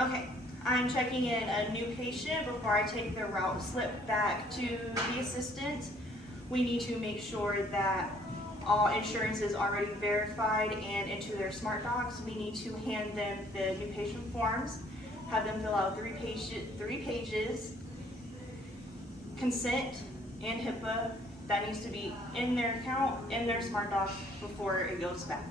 Okay, I'm checking in a new patient before I take the route slip back to the assistant. We need to make sure that all insurance is already verified and into their smart docs. We need to hand them the new patient forms, have them fill out three pages, consent and HIPAA. That needs to be in their account, in their smart doc before it goes back.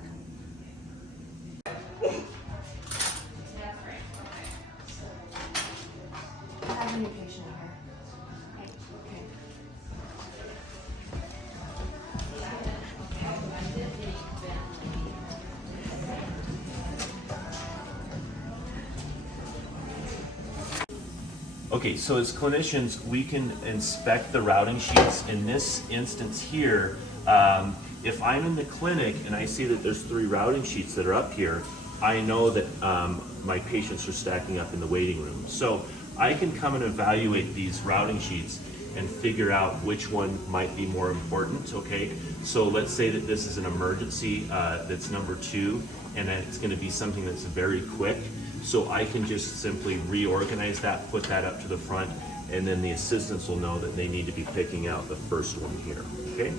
I have a new patient here. Okay. Okay, so as clinicians, we can inspect the routing sheets. In this instance here, if I'm in the clinic and I see that there's 3 routing sheets that are up here, I know that my patients are stacking up in the waiting room. So I can come and evaluate these routing sheets and figure out which one might be more important, okay? So let's say that this is an emergency that's number 2, and that it's gonna be something that's very quick. So I can just simply reorganize that, put that up to the front, and then the assistants will know that they need to be picking out the first one here, okay?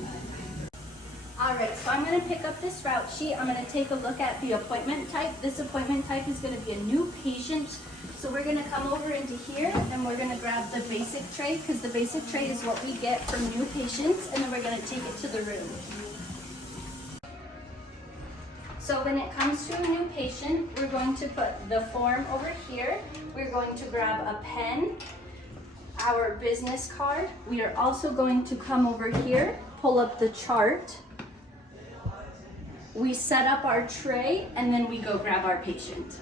All right, so I'm gonna pick up this route sheet. I'm gonna take a look at the appointment type. This appointment type is gonna be a new patient. So we're gonna come over into here and we're gonna grab the basic tray, because the basic tray is what we get from new patients, and then we're gonna take it to the room. So when it comes to a new patient, we're going to put the form over here. We're going to grab a pen, our business card. We are also going to come over here, pull up the chart. We set up our tray, and then we go grab our patient.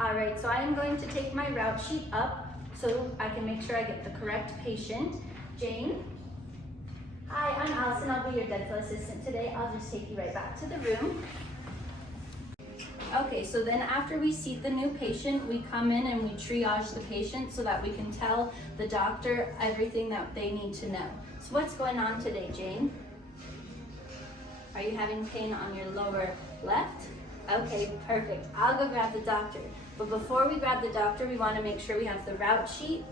All right, so I am going to take my route sheet up so I can make sure I get the correct patient. Jane. Hi, I'm Allison. I'll be your dental assistant today. I'll just take you right back to the room. Okay, so then after we seat the new patient, we come in and we triage the patient so that we can tell the doctor everything that they need to know. So what's going on today, Jane? Are you having pain on your lower left? Okay, perfect. I'll go grab the doctor. But before we grab the doctor, we want to make sure we have the route sheet,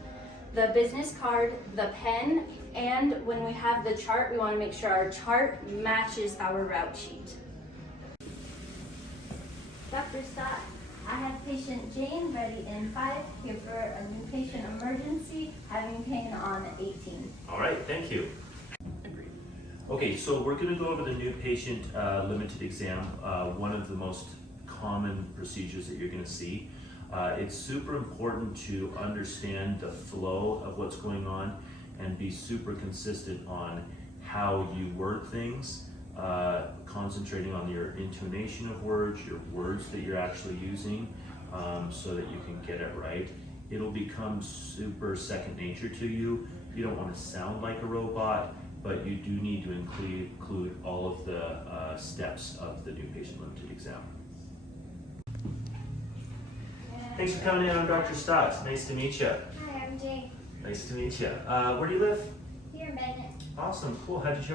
the business card, the pen, and when we have the chart, we want to make sure our chart matches our route sheet. Dr. Stott, I have patient Jane ready in 5, here for a new patient emergency, having pain on 18. All right, thank you. Agreed. Okay, so we're gonna go over the new patient limited exam, one of the most common procedures that you're gonna see. It's super important to understand the flow of what's going on and be super consistent on how you word things, concentrating on your intonation of words, your words that you're actually using, so that you can get it right. It'll become super second nature to you. You don't want to sound like a robot, but you do need to include all of the steps of the new patient limited exam. Thanks for coming in. I'm Dr. Stott. Nice to meet you. Hi, I'm Jane. Nice to meet you. Where do you live? Here in Bennett. Awesome, cool. How did you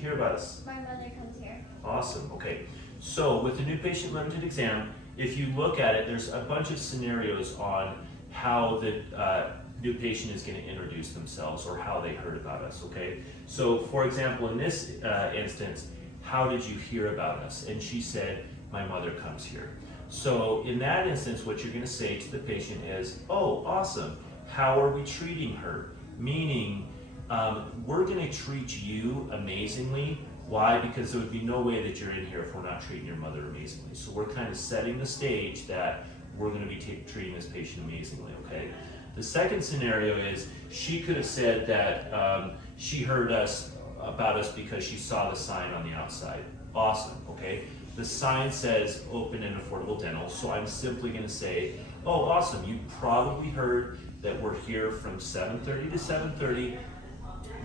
hear about us? My mother comes here. Awesome, okay. So with the new patient limited exam, if you look at it, there's a bunch of scenarios on how the new patient is going to introduce themselves or how they heard about us, okay? So for example, in this instance, how did you hear about us? And she said, my mother comes here. So in that instance, what you're going to say to the patient is, oh, awesome. How are we treating her? Meaning, we're going to treat you amazingly. Why? Because there would be no way that you're in here if we're not treating your mother amazingly. So we're kind of setting the stage that we're going to be treating this patient amazingly, okay? The second scenario is she could have said that she heard about us because she saw the sign on the outside. Awesome, okay? The sign says open and affordable dental, so I'm simply going to say, oh, awesome, you probably heard that we're here from 7:30 to 7:30,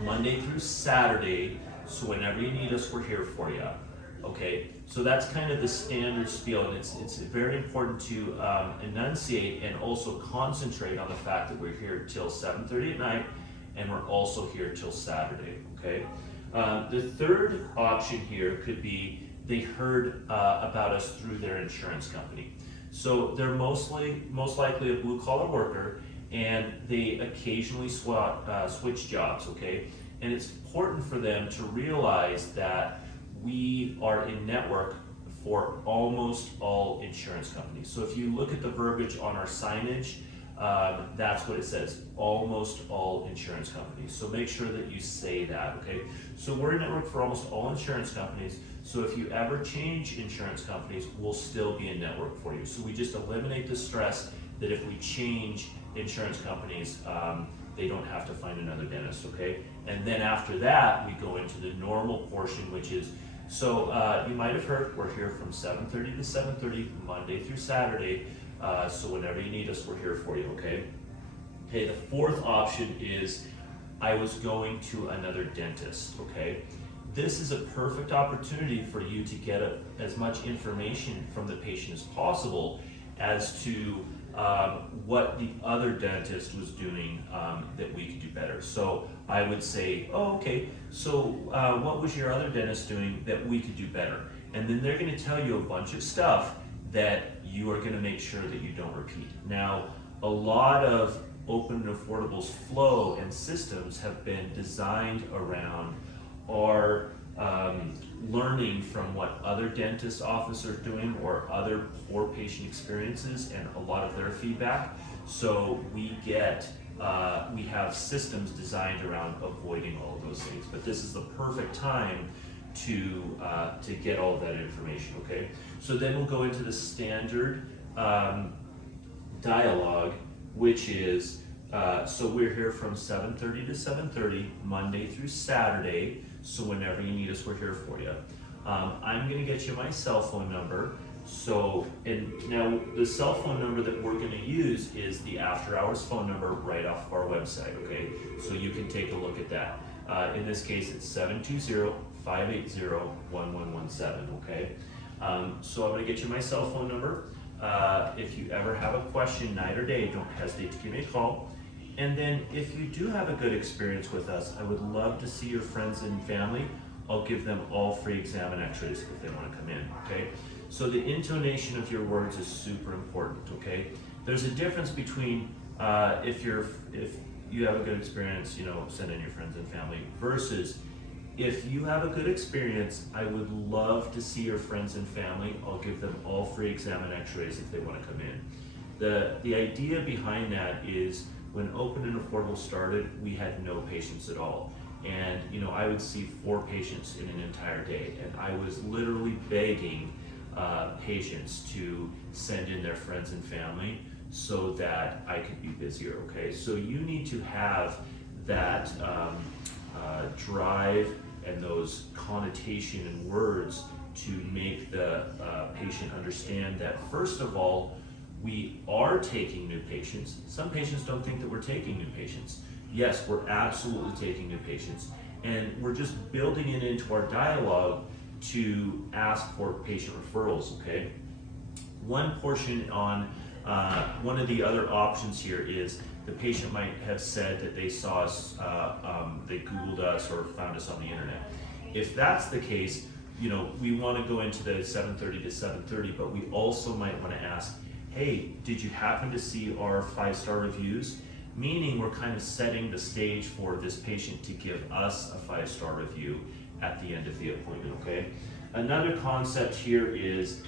Monday through Saturday, so whenever you need us, we're here for you. Okay, so that's kind of the standard spiel, and it's very important to enunciate and also concentrate on the fact that we're here till 7:30 at night, and we're also here till Saturday. Okay, the third option here could be they heard about us through their insurance company. So they're most likely a blue collar worker, and they occasionally switch jobs, okay? And it's important for them to realize that we are in network for almost all insurance companies. So if you look at the verbiage on our signage, that's what it says, almost all insurance companies. So make sure that you say that, okay? So we're in network for almost all insurance companies. So if you ever change insurance companies, we'll still be in network for you. So we just eliminate the stress that if we change insurance companies, they don't have to find another dentist, okay? And then after that, we go into the normal portion, which is, so you might have heard, we're here from 7:30 to 7:30, Monday through Saturday. So whenever you need us, we're here for you, okay? Okay, the fourth option is, I was going to another dentist, okay? This is a perfect opportunity for you to get as much information from the patient as possible as to what the other dentist was doing that we could do better. So I would say, oh, okay, so what was your other dentist doing that we could do better? And then they're gonna tell you a bunch of stuff that you are gonna make sure that you don't repeat. Now, a lot of open and affordables flow and systems have been designed around our learning from what other dentist offices are doing or other poor patient experiences and a lot of their feedback. So we have systems designed around avoiding all of those things. But this is the perfect time to get all of that information, okay? So then we'll go into the standard dialogue, which is, so we're here from 7:30 to 7:30, Monday through Saturday. So whenever you need us, we're here for you. I'm gonna get you my cell phone number. So, and now the cell phone number that we're gonna use is the after hours phone number right off of our website, okay? So you can take a look at that. In this case, it's 720-580-1117, okay? So I'm gonna get you my cell phone number. If you ever have a question, night or day, don't hesitate to give me a call. And then if you do have a good experience with us, I would love to see your friends and family. I'll give them all free exam and x-rays if they want to come in, okay? So the intonation of your words is super important, okay? There's a difference between if you have a good experience, you know, send in your friends and family, versus if you have a good experience, I would love to see your friends and family. I'll give them all free exam and x-rays if they want to come in. The idea behind that is, when open and affordable started, we had no patients at all. And you know, I would see 4 patients in an entire day, and I was literally begging patients to send in their friends and family so that I could be busier, okay? So you need to have that drive and those connotation and words to make the patient understand that, first of all, we are taking new patients. Some patients don't think that we're taking new patients. Yes, we're absolutely taking new patients. And we're just building it into our dialogue to ask for patient referrals, okay? One portion on, one of the other options here is the patient might have said that they saw us, they Googled us or found us on the internet. If that's the case, you know, we want to go into the 7:30 to 7:30, but we also might want to ask, hey, did you happen to see our 5-star reviews? Meaning we're kind of setting the stage for this patient to give us a 5-star review at the end of the appointment, okay? Another concept here is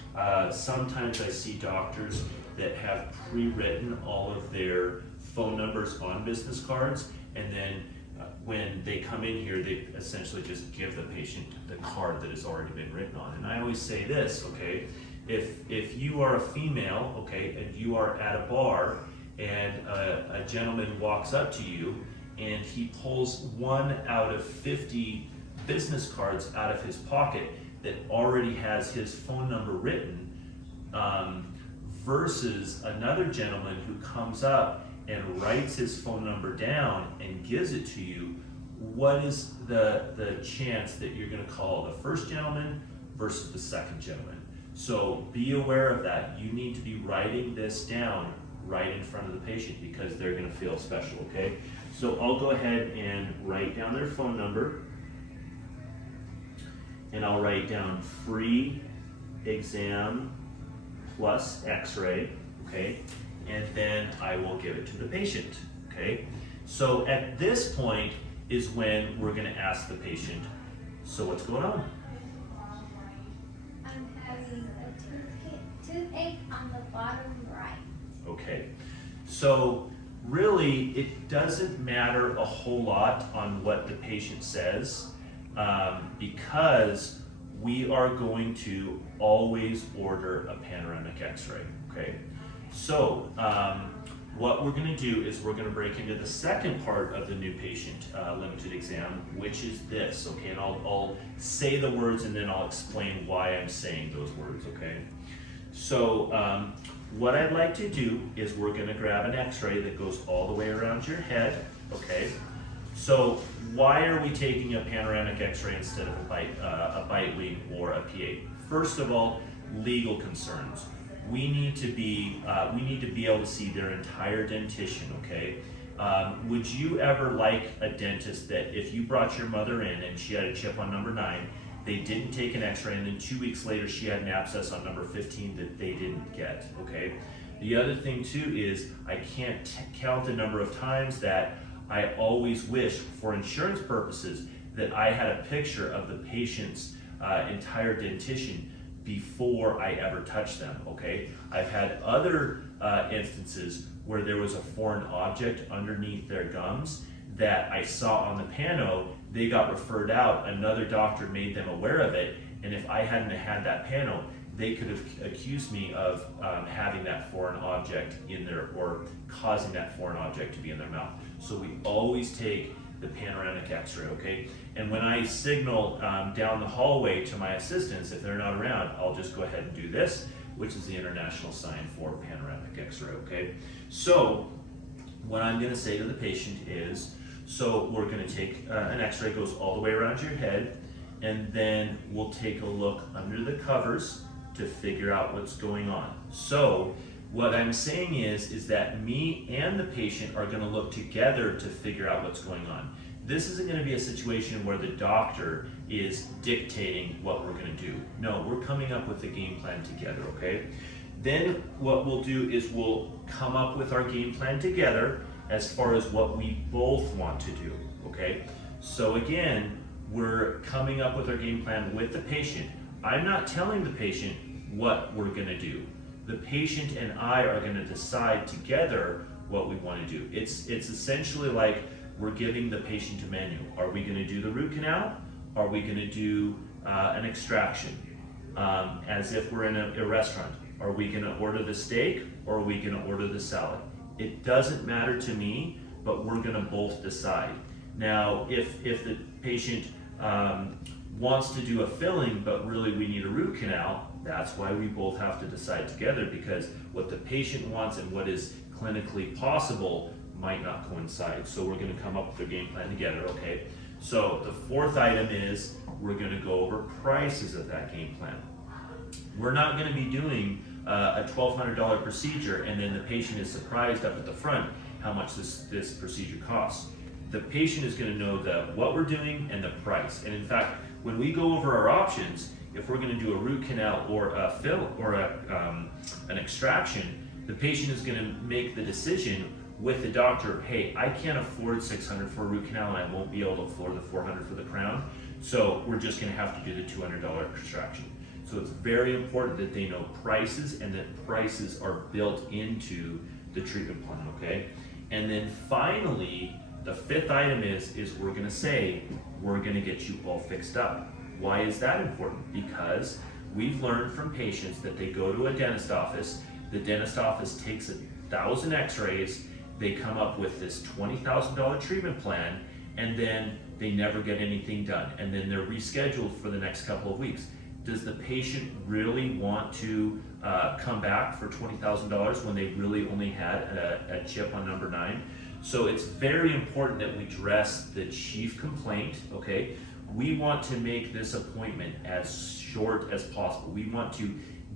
sometimes I see doctors that have pre-written all of their phone numbers on business cards, and then when they come in here, they essentially just give the patient the card that has already been written on. And I always say this, okay? If you are a female, okay, and you are at a bar, and a gentleman walks up to you and he pulls 1 out of 50 business cards out of his pocket that already has his phone number written, versus another gentleman who comes up and writes his phone number down and gives it to you, what is the chance that you're going to call the first gentleman versus the second gentleman? So be aware of that. You need to be writing this down right in front of the patient because they're going to feel special, okay? So I'll go ahead and write down their phone number, and I'll write down free exam plus x-ray, okay? And then I will give it to the patient, okay? So at this point is when we're gonna ask the patient, so what's going on? I'm having a toothache on the bottom right. Okay, so really it doesn't matter a whole lot on what the patient says because we are going to always order a panoramic x-ray, okay? So what we're gonna do is we're gonna break into the second part of the new patient limited exam, which is this, okay? And I'll say the words and then I'll explain why I'm saying those words, okay? So what I'd like to do is we're gonna grab an x-ray that goes all the way around your head, okay? So why are we taking a panoramic x-ray instead of a bite wing or a P8? First of all, legal concerns. We need to be able to see their entire dentition, okay? Would you ever like a dentist that if you brought your mother in and she had a chip on number 9, they didn't take an x-ray, and then 2 weeks later she had an abscess on number 15 that they didn't get, okay? The other thing too is I can't count the number of times that I always wish, for insurance purposes, that I had a picture of the patient's entire dentition before I ever touched them, okay? I've had other instances where there was a foreign object underneath their gums that I saw on the pano. They got referred out, another doctor made them aware of it, and if I hadn't had that pano, they could have accused me of having that foreign object in there or causing that foreign object to be in their mouth. So we always take the panoramic x-ray, okay? And when I signal down the hallway to my assistants, if they're not around, I'll just go ahead and do this, which is the international sign for panoramic x-ray, okay? So what I'm gonna say to the patient is, so we're gonna take an x-ray, goes all the way around your head, and then we'll take a look under the covers to figure out what's going on. So what I'm saying is that me and the patient are gonna look together to figure out what's going on. This isn't gonna be a situation where the doctor is dictating what we're gonna do. No, we're coming up with a game plan together, okay? Then what we'll do is we'll come up with our game plan together as far as what we both want to do, okay? So again, we're coming up with our game plan with the patient. I'm not telling the patient what we're gonna do. The patient and I are gonna decide together what we wanna do. It's essentially like we're giving the patient a menu. Are we gonna do the root canal? Are we gonna do an extraction? As if we're in a restaurant. Are we gonna order the steak or are we gonna order the salad? It doesn't matter to me, but we're gonna both decide. Now, if the patient wants to do a filling, but really we need a root canal, that's why we both have to decide together, because what the patient wants and what is clinically possible might not coincide. So we're gonna come up with a game plan together, okay? So the fourth item is we're gonna go over prices of that game plan. We're not gonna be doing a $1,200 procedure and then the patient is surprised up at the front how much this procedure costs. The patient is gonna know what we're doing and the price. And in fact, when we go over our options, if we're gonna do a root canal or a fill or an extraction, the patient is gonna make the decision with the doctor, hey, I can't afford $600 for a root canal and I won't be able to afford the $400 for the crown, so we're just gonna have to do the $200 extraction. So it's very important that they know prices and that prices are built into the treatment plan, okay? And then finally, the fifth item is we're gonna say, we're gonna get you all fixed up. Why is that important? Because we've learned from patients that they go to a dentist office, the dentist office takes 1,000 x-rays, they come up with this $20,000 treatment plan, and then they never get anything done. And then they're rescheduled for the next couple of weeks. Does the patient really want to come back for $20,000 when they really only had a chip on number 9? So it's very important that we address the chief complaint, okay? We want to make this appointment as short as possible. We want to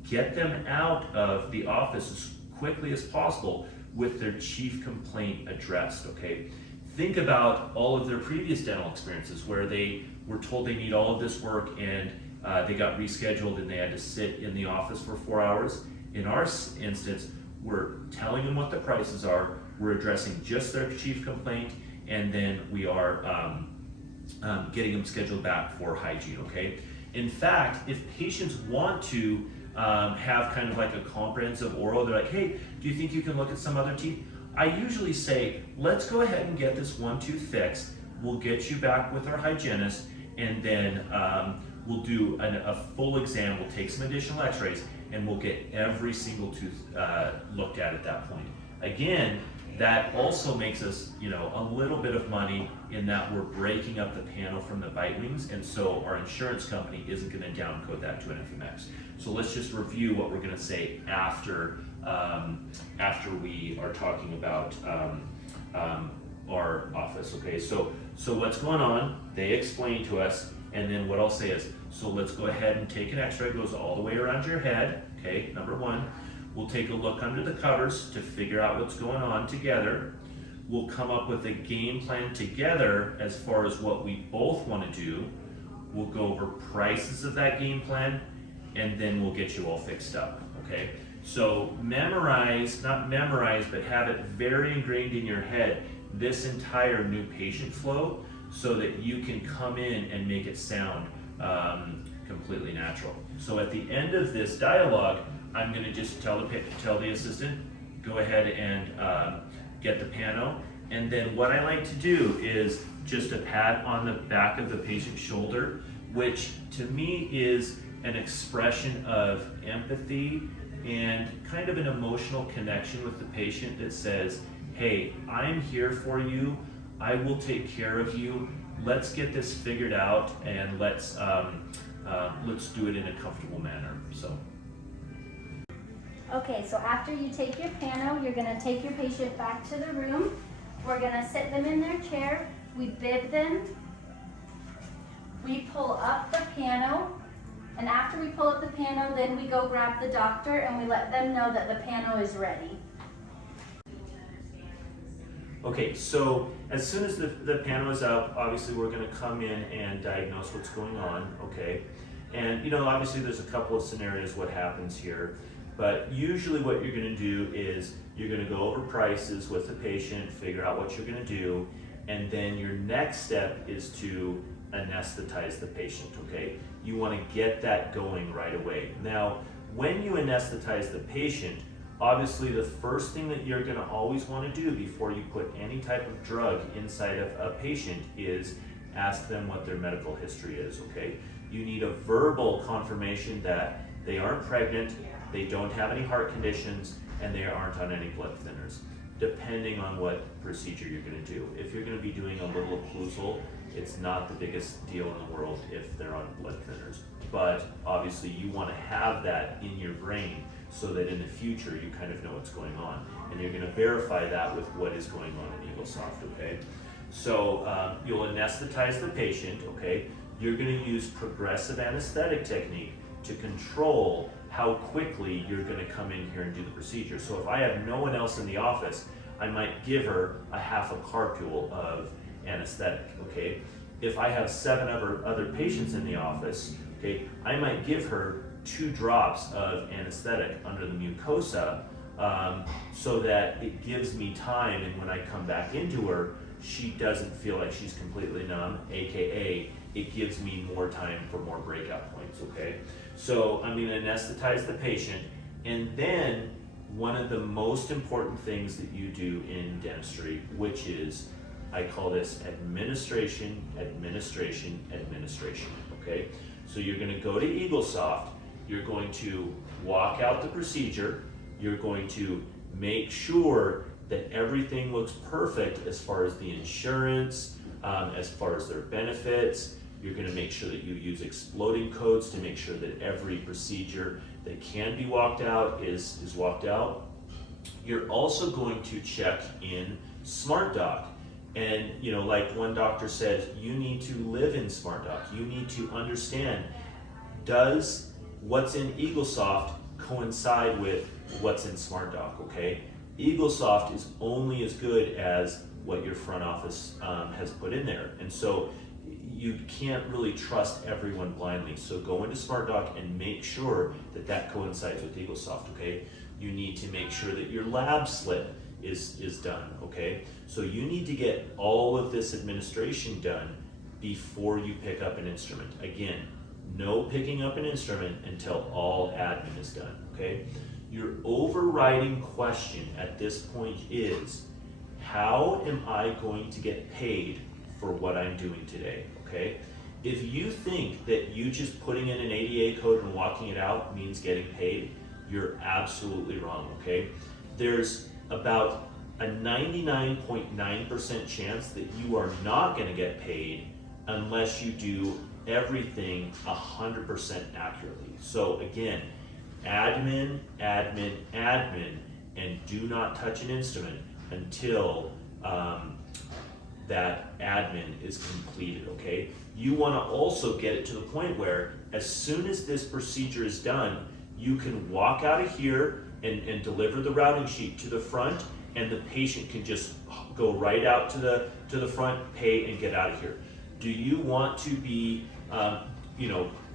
get them out of the office as quickly as possible with their chief complaint addressed, okay? Think about all of their previous dental experiences where they were told they need all of this work and they got rescheduled and they had to sit in the office for 4 hours. In our instance, we're telling them what the prices are, we're addressing just their chief complaint, and then we are getting them scheduled back for hygiene, okay? In fact, if patients want to have kind of like a comprehensive oral, they're like, hey, do you think you can look at some other teeth? I usually say, let's go ahead and get this one tooth fixed. We'll get you back with our hygienist, and then we'll do a full exam. We'll take some additional x-rays, and we'll get every single tooth looked at that point. Again, that also makes us, a little bit of money in that we're breaking up the panel from the bite wings, and so our insurance company isn't going to down-code that to an FMX. So let's just review what we're going to say after we are talking about our office. Okay, so what's going on? They explain to us, and then what I'll say is, so let's go ahead and take an X-ray. It goes all the way around your head. Okay, number one. We'll take a look under the covers to figure out what's going on together. We'll come up with a game plan together as far as what we both want to do. We'll go over prices of that game plan, and then we'll get you all fixed up, okay? So not memorize, but have it very ingrained in your head, this entire new patient flow, so that you can come in and make it sound completely natural. So at the end of this dialogue, I'm going to just tell the assistant, go ahead and get the pano, and then what I like to do is just a pat on the back of the patient's shoulder, which to me is an expression of empathy and kind of an emotional connection with the patient that says, hey, I'm here for you, I will take care of you, let's get this figured out, and let's do it in a comfortable manner. So. Okay, so after you take your pano, you're gonna take your patient back to the room. We're gonna sit them in their chair. We bib them. We pull up the pano. And after we pull up the pano, then we go grab the doctor and we let them know that the pano is ready. Okay, so as soon as the pano is up, obviously we're gonna come in and diagnose what's going on, okay? And obviously there's a couple of scenarios what happens here. But usually what you're going to do is you're going to go over prices with the patient, figure out what you're going to do, and then your next step is to anesthetize the patient, okay? You want to get that going right away. Now, when you anesthetize the patient, obviously the first thing that you're going to always want to do before you put any type of drug inside of a patient is ask them what their medical history is, okay? You need a verbal confirmation that they aren't pregnant, they don't have any heart conditions, and they aren't on any blood thinners, depending on what procedure you're going to do. If you're going to be doing a little occlusal, it's not the biggest deal in the world if they're on blood thinners. But obviously you want to have that in your brain so that in the future you kind of know what's going on. And you're going to verify that with what is going on in EagleSoft, okay? So you'll anesthetize the patient, okay? You're going to use progressive anesthetic technique to control how quickly you're going to come in here and do the procedure. So if I have no one else in the office, I might give her a half a carpule of anesthetic, okay? If I have 7 other patients in the office, okay, I might give her 2 drops of anesthetic under the mucosa so that it gives me time, and when I come back into her, she doesn't feel like she's completely numb, AKA it gives me more time for more breakout points, okay? So I'm gonna anesthetize the patient, and then one of the most important things that you do in dentistry, which is, I call this administration, administration, administration, okay? So you're gonna go to EagleSoft, you're going to walk out the procedure, you're going to make sure that everything looks perfect as far as the insurance, as far as their benefits. You're going to make sure that you use exploding codes to make sure that every procedure that can be walked out is walked out. You're also going to check in SmartDoc. And like one doctor said, you need to live in SmartDoc. You need to understand, does what's in EagleSoft coincide with what's in SmartDoc, okay? EagleSoft is only as good as what your front office has put in there. And so you can't really trust everyone blindly. So go into SmartDoc and make sure that that coincides with EagleSoft, okay? You need to make sure that your lab slip is done, okay? So you need to get all of this administration done before you pick up an instrument. Again, no picking up an instrument until all admin is done, okay? Your overriding question at this point is, how am I going to get paid for what I'm doing today, okay? If you think that you just putting in an ADA code and walking it out means getting paid, you're absolutely wrong, okay? There's about a 99.9% chance that you are not gonna get paid unless you do everything 100% accurately. So again, admin, admin, admin, and do not touch an instrument until that admin is completed, okay? You wanna also get it to the point where as soon as this procedure is done, you can walk out of here and deliver the routing sheet to the front, and the patient can just go right out to the front, pay, and get out of here. Do you want to be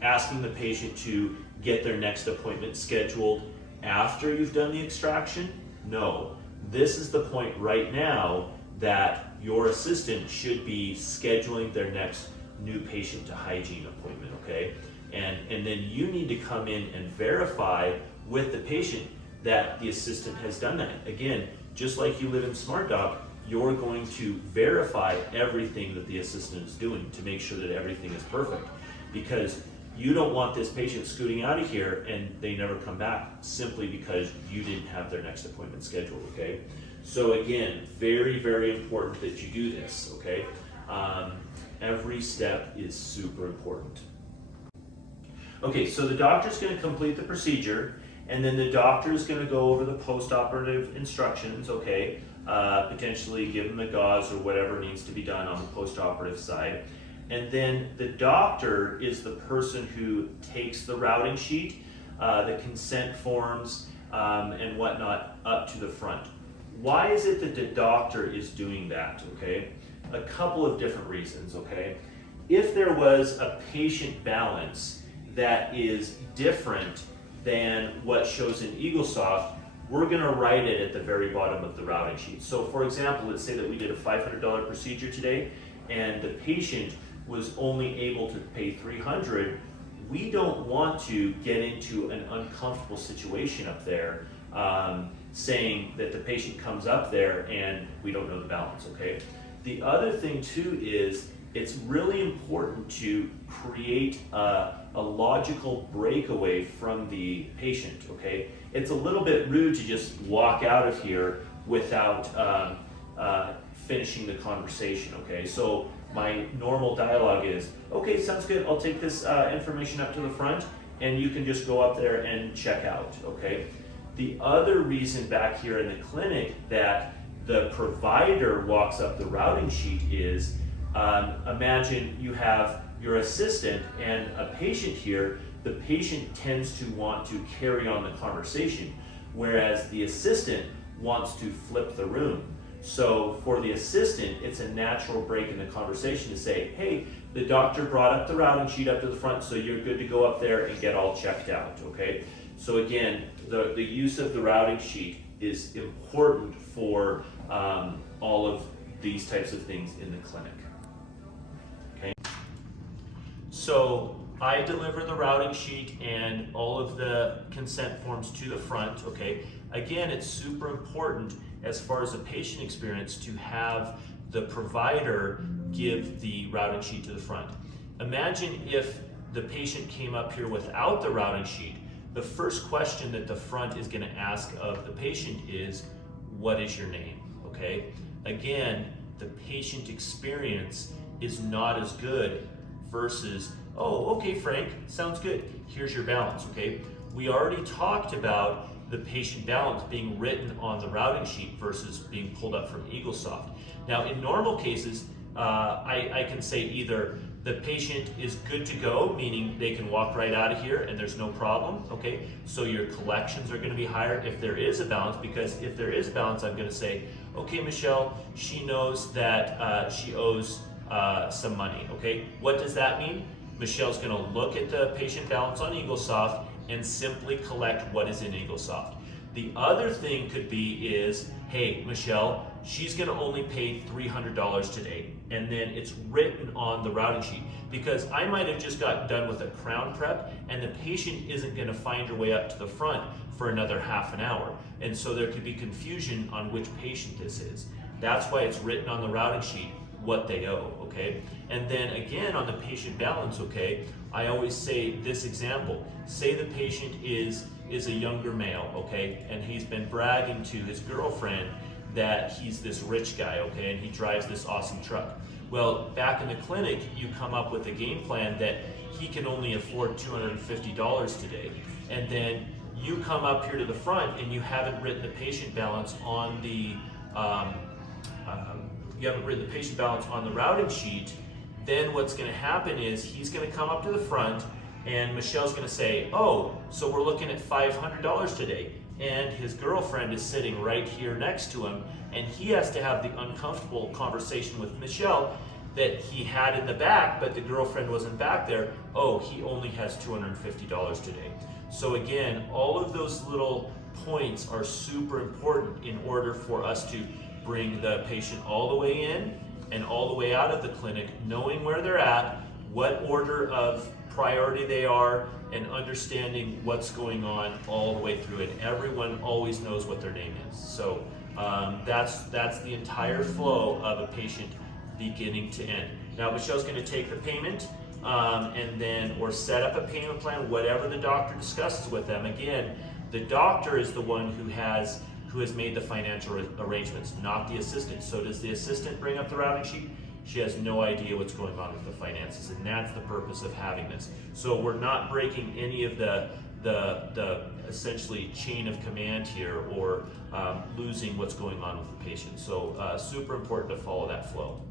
asking the patient to get their next appointment scheduled after you've done the extraction? No. This is the point right now that your assistant should be scheduling their next new patient to hygiene appointment, okay? And then you need to come in and verify with the patient that the assistant has done that. Again, just like you live in SmartDoc, you're going to verify everything that the assistant is doing to make sure that everything is perfect. Because you don't want this patient scooting out of here and they never come back simply because you didn't have their next appointment scheduled, okay? So again, very, very important that you do this, okay? Every step is super important. Okay, so the doctor's gonna complete the procedure, and then the doctor is going to go over the post-operative instructions, okay? Potentially give them the gauze or whatever needs to be done on the post-operative side. And then the doctor is the person who takes the routing sheet, the consent forms, and whatnot up to the front. Why is it that the doctor is doing that, okay? A couple of different reasons, okay? If there was a patient balance that is different than what shows in EagleSoft, we're gonna write it at the very bottom of the routing sheet. So for example, let's say that we did a $500 procedure today and the patient was only able to pay $300. We don't want to get into an uncomfortable situation up there saying that the patient comes up there and we don't know the balance, okay? The other thing too is it's really important to create a logical breakaway from the patient, okay? It's a little bit rude to just walk out of here without finishing the conversation, okay? So my normal dialogue is, okay, sounds good, I'll take this information up to the front and you can just go up there and check out, okay? The other reason back here in the clinic that the provider walks up the routing sheet is, imagine you have your assistant and a patient here. The patient tends to want to carry on the conversation, whereas the assistant wants to flip the room. So for the assistant, it's a natural break in the conversation to say, hey, the doctor brought up the routing sheet up to the front, so you're good to go up there and get all checked out, okay? So again, the use of the routing sheet is important for all of these types of things in the clinic. Okay. So I deliver the routing sheet and all of the consent forms to the front, okay? Again, it's super important as far as the patient experience to have the provider give the routing sheet to the front. Imagine if the patient came up here without the routing sheet. The first question that the front is gonna ask of the patient is, what is your name, okay? Again, the patient experience is not as good versus, oh, okay, Frank, sounds good. Here's your balance, okay? We already talked about the patient balance being written on the routing sheet versus being pulled up from EagleSoft. Now, in normal cases, I can say either the patient is good to go, meaning they can walk right out of here and there's no problem, okay? So your collections are gonna be higher if there is a balance, because if there is balance, I'm gonna say, okay, Michelle, she knows that she owes some money, okay? What does that mean? Michelle's gonna look at the patient balance on EagleSoft and simply collect what is in EagleSoft. The other thing could be is, hey, Michelle, she's gonna only pay $300 today. And then it's written on the routing sheet. Because I might have just got done with a crown prep and the patient isn't gonna find her way up to the front for another half an hour. And so there could be confusion on which patient this is. That's why it's written on the routing sheet what they owe, okay? And then again, on the patient balance, okay, I always say this example. Say the patient is a younger male, okay, and he's been bragging to his girlfriend that he's this rich guy, okay, and he drives this awesome truck. Well, back in the clinic, you come up with a game plan that he can only afford $250 today, and then you come up here to the front and you haven't written the patient balance on the routing sheet. Then what's going to happen is he's going to come up to the front and Michelle's going to say, oh, so we're looking at $500 today. And his girlfriend is sitting right here next to him, and he has to have the uncomfortable conversation with Michelle that he had in the back, but the girlfriend wasn't back there. Oh, he only has $250 today. So again, all of those little points are super important in order for us to bring the patient all the way in and all the way out of the clinic, knowing where they're at, what order of priority they are, and understanding what's going on all the way through it. Everyone always knows what their name is. So that's the entire flow of a patient beginning to end. Now Michelle's going to take the payment and then, or set up a payment plan, whatever the doctor discusses with them. Again, the doctor is the one who has made the financial arrangements, not the assistant. So does the assistant bring up the routing sheet? She has no idea what's going on with the finances, and that's the purpose of having this. So we're not breaking any of the essentially chain of command here, or losing what's going on with the patient. So super important to follow that flow.